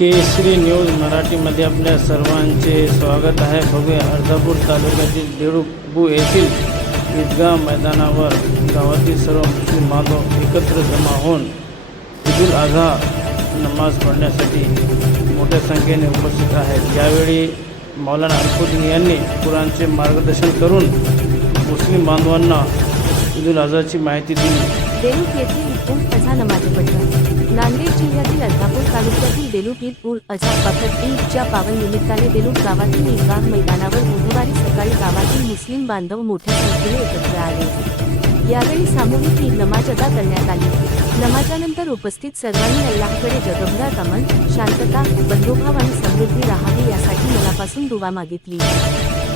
केसरी news मराठीमध्ये आपल्या सर्वांचे स्वागत आहे। बघूया अर्धापूर तालुक्यातील देऊळबु येथील ईदगाह मैदानावर गावातील सर्व मुस्लिम बांधव एकत्र जमा होऊन ईद अल्हा नमाज पढ़ण्यासाठी मोठ्या संख्येने उपस्थित आहेत। यावेळी मौलाना अल्फुद्दीन यांनी कुराणचे मार्गदर्शन करून मुस्लिम बांधवांना ईद अल्हाची माहिती दिली। देलूप येथील ईद उल अझा नमाज पठण। नांदेड जिल्ह्यातील अर्धापूर तालुक्यातील देलूप ईद उल अझा बकरीद ईदच्या पावन निमित्ताने देलूप गावातील ईदगाह मैदानावर बुधवारी सकाळी गावातील मुस्लिम बांधव मोठ्या संख्येने एकत्र आले। यावेळी सामूहिक ईद नमाज अदा करण्यात आली। नमाजानंतर उपस्थित सर्वांनी अल्लाहकडे जगभरात अमन, शांतता, बंधुभाव आणि समृद्धी राहावी यासाठी मनापासून दुआ मागितली।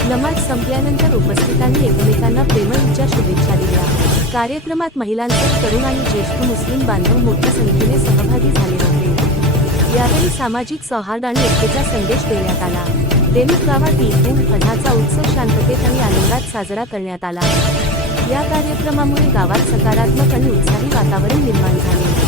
नमाज संपल्यानंतर उपस्थितांनी एकमेकांना प्रेमईदच्या शुभेच्छा दिल्या। कार्यक्रमात महिलांसह तरुण आणि ज्येष्ठ मुस्लिम बांधव मोठ्या संख्येने सहभागी झाले होते। यावेळी सामाजिक सौहार्द आणि एकतेचा संदेश देण्यात आला। देलूप गावात ईद उल अझाचा उत्सव शांततेत आणि आनंदात साजरा करण्यात आला। या कार्यक्रमामुळे गावात सकारात्मक आणि उत्साही वातावरण निर्माण झाले।